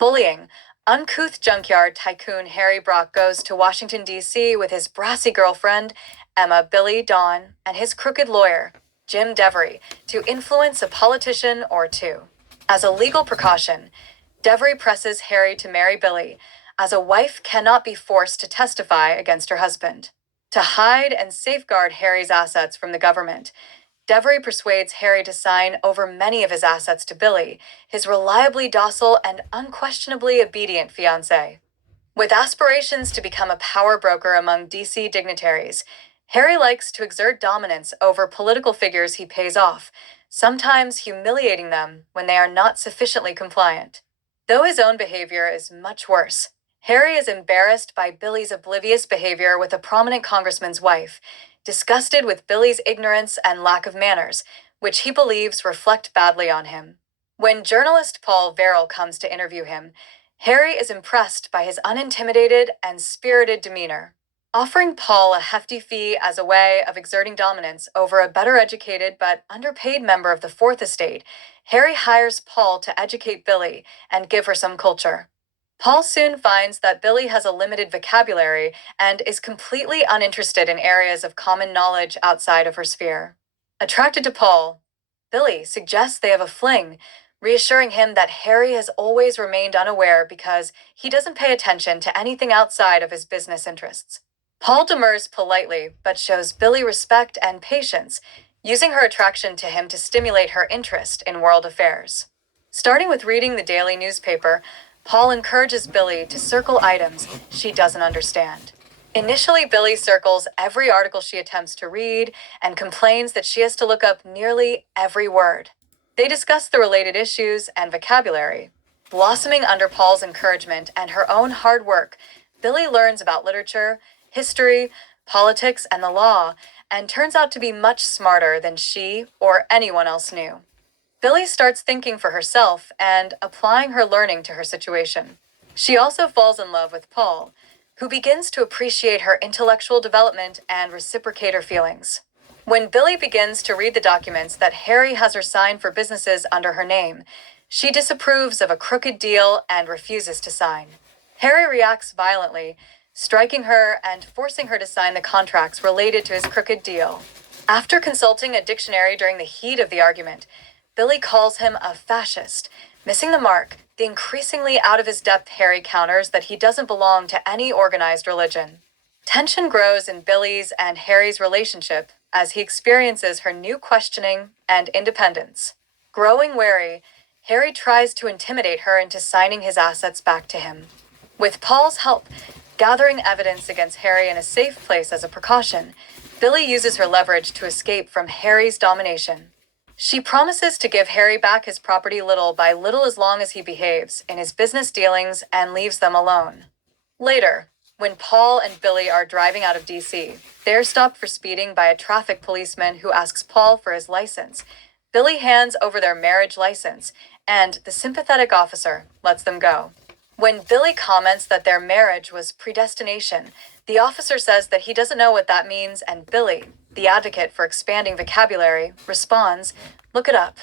Bullying. Uncouth junkyard tycoon Harry Brock goes to Washington, D.C. with his brassy girlfriend, Emma Billy Dawn, and his crooked lawyer, Jim Devery, to influence a politician or two. As a legal precaution, Devery presses Harry to marry Billy, as a wife cannot be forced to testify against her husband. To hide and safeguard Harry's assets from the government, Devery persuades Harry to sign over many of his assets to Billy, his reliably docile and unquestionably obedient fiancée. With aspirations to become a power broker among DC dignitaries, Harry likes to exert dominance over political figures he pays off, sometimes humiliating them when they are not sufficiently compliant. Though his own behavior is much worse, Harry is embarrassed by Billy's oblivious behavior with a prominent congressman's wife, disgusted with Billy's ignorance and lack of manners, which he believes reflect badly on him. When journalist Paul Verrill comes to interview him, Harry is impressed by his unintimidated and spirited demeanor. Offering Paul a hefty fee as a way of exerting dominance over a better educated but underpaid member of the Fourth Estate, Harry hires Paul to educate Billy and give her some culture. Paul soon finds that Billy has a limited vocabulary and is completely uninterested in areas of common knowledge outside of her sphere. Attracted to Paul, Billy suggests they have a fling, reassuring him that Harry has always remained unaware because he doesn't pay attention to anything outside of his business interests. Paul demurs politely, but shows Billy respect and patience, using her attraction to him to stimulate her interest in world affairs. Starting with reading the daily newspaper, Paul encourages Billy to circle items she doesn't understand. Initially, Billy circles every article she attempts to read and complains that she has to look up nearly every word. They discuss the related issues and vocabulary. Blossoming under Paul's encouragement and her own hard work, Billy learns about literature, history, politics, and the law, and turns out to be much smarter than she or anyone else knew. Billy starts thinking for herself and applying her learning to her situation. She also falls in love with Paul, who begins to appreciate her intellectual development and reciprocate her feelings. When Billy begins to read the documents that Harry has her sign for businesses under her name, she disapproves of a crooked deal and refuses to sign. Harry reacts violently, striking her and forcing her to sign the contracts related to his crooked deal. After consulting a dictionary during the heat of the argument, Billy calls him a fascist. Missing the mark, the increasingly out of his depth Harry counters that he doesn't belong to any organized religion. Tension grows in Billy's and Harry's relationship as he experiences her new questioning and independence. Growing wary, Harry tries to intimidate her into signing his assets back to him. With Paul's help, gathering evidence against Harry in a safe place as a precaution, Billy uses her leverage to escape from Harry's domination. She promises to give Harry back his property little by little as long as he behaves in his business dealings and leaves them alone. Later, when Paul and Billy are driving out of DC, they're stopped for speeding by a traffic policeman who asks Paul for his license. Billy hands over their marriage license, and the sympathetic officer lets them go. When Billy comments that their marriage was predestination, the officer says that he doesn't know what that means, and Billy, the advocate for expanding vocabulary, responds, "Look it up."